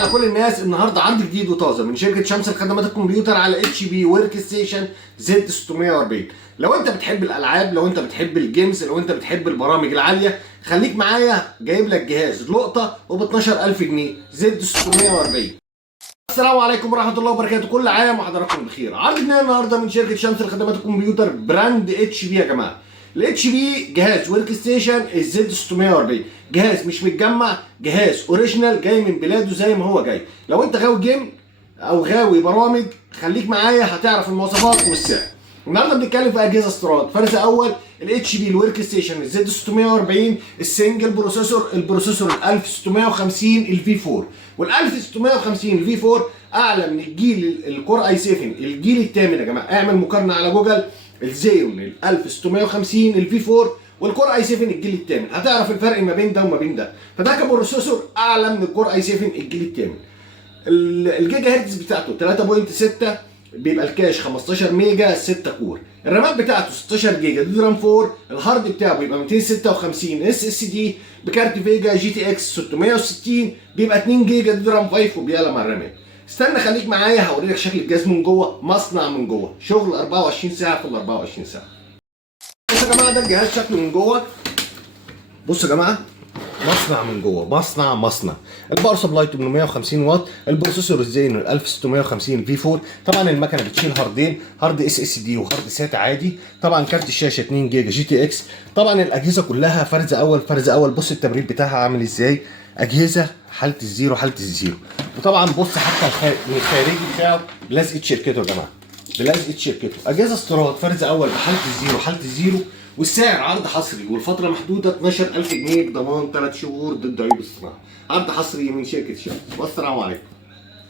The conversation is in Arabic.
على كل الناس. النهارده عرض جديد وطازه من شركه شمس لخدمات الكمبيوتر على اتش بي ورك ستيشن زد 640. لو انت بتحب الالعاب، لو انت بتحب الجيمز، لو انت بتحب البرامج العاليه، خليك معايا. جايب لك جهاز لقطه وب 12000 جنيه زد 640. السلام عليكم ورحمه الله وبركاته، كل عام وحضراتكم بخير. عرضنا النهارده من شركه شمس لخدمات الكمبيوتر براند اتش بي يا جماعه. الاتش بي جهاز ورك ستيشن الزد 640، جهاز مش متجمع، جهاز اوريجينال جاي من بلاده زي ما هو جاي. لو انت غاوي جيم او غاوي برامج خليك معايا، هتعرف المواصفات والسعر. النهارده بنتكلم في اجهزه استيراد. فرز اول الاتش بي الورك ستيشن الزد 640 السنجل بروسيسور، البروسيسور ال 1650 الفي 4 وال 1650 الفي 4 اعلى من الجيل الكور اي 7 الجيل الثامن يا جماعه. اعمل مقارنه على جوجل، الزيون ال 1650 الفي 4 والكور اي 7 الجيل الثامن، هتعرف الفرق ما بين ده وما بين ده. فده كبروسيسور اعلى من الكور اي 7 الجيل الثامن. الجيجا هرتز بتاعته 3.6، بيبقى الكاش 15 ميجا 6 كور. الرامات بتاعته 16 جيجا دي رام 4. الهارد بتاعه بيبقى 256 اس اس دي بكارت فيجا جي تي اكس 660، بيبقى 2 جيجا دي رام 5 وبيعلى مع الرامات. استنى خليك معايا، هوريلك شكل الجهاز من جوه، مصنع من جوه، شغل 24 ساعه في ال 24 ساعه. بصوا يا جماعه، ده الجهاز شكله من جوه. بصوا يا جماعه، مصنع من جوه، مصنع. الباور سبلاي 850 واط، البروسيسور الزين 1650 في 4. طبعا المكنه بتشيل هاردين، هارد اس اس دي وهارد سات عادي. طبعا كارت الشاشه 2 جيجا جي تي اكس. طبعا الاجهزه كلها فرز اول. بص التبريد بتاعها عامل ازاي، اجهزه حاله الزيرو. وطبعا بص حتى الخارجي بتاعه بلزقه شركته يا جماعه، بلزقه شركته. اجهزه استيراد فرز اول بحاله الزيرو. والسعر عرض حصري والفترة محدودة 12000 جنيه بضمان 3 شهور ضد عيوب الصناعة. عرض حصري من شركة شمس، والسلام عليكم.